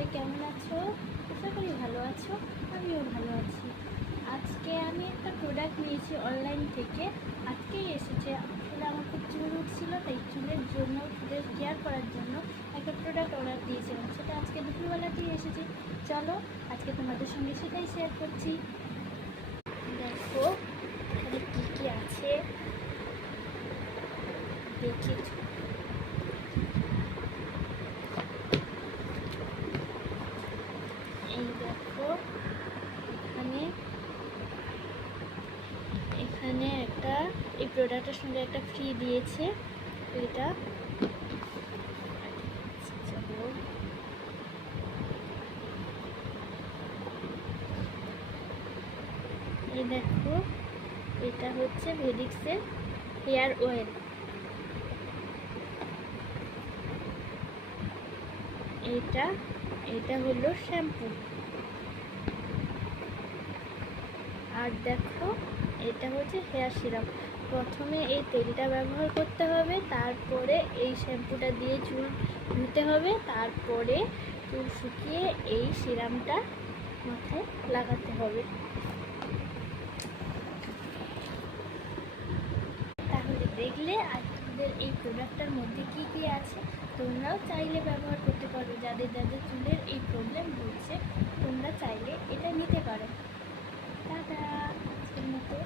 সবাই কেমন আছো? আশা করি ভালো আছো। আমিও ভালো আছি। আজকে আমি একটা প্রোডাক্ট নিয়েছি অনলাইন থেকে। আজকেই এসেছে। আসলে আমার খুব চুল উঠছিল, তাই চুলের জন্য, চুলের কেয়ার করার জন্য একটা প্রোডাক্ট অর্ডার দিয়েছিলাম। সেটা আজকে দুপুরবেলাতেই এসেছে। চলো আজকে তোমাদের সঙ্গে সেটাই শেয়ার করছি। দেখো এখানে কী কী আছে দেখি। এই দেখো এখানে এখানে একটা এই প্রোডাক্টের সঙ্গে একটা ফ্রি দিয়েছে। এটা এই দেখো, এটা হচ্ছে ভেডিক্সের হেয়ার অয়েল। এটা এটা হলো শ্যাম্পু। আর দেখো এটা হচ্ছে হেয়ার সিরাম। প্রথমে এই তেলটা ব্যবহার করতে হবে, তারপরে এই শ্যাম্পুটা দিয়ে চুল ধুতে হবে, তারপরে চুল শুকিয়ে এই সিরামটা মাথায় লাগাতে হবে। তাহলে দেখলে আজকের এই প্রোডাক্টটার মধ্যে কি কি আছে, তোমরাও চাইলে ব্যবহার করতে পারো। যাদের যাদের চুলের এই প্রবলেম হচ্ছে তোমরা চাইলে এটা নিতে পারো। টাটা, আজকের মতো।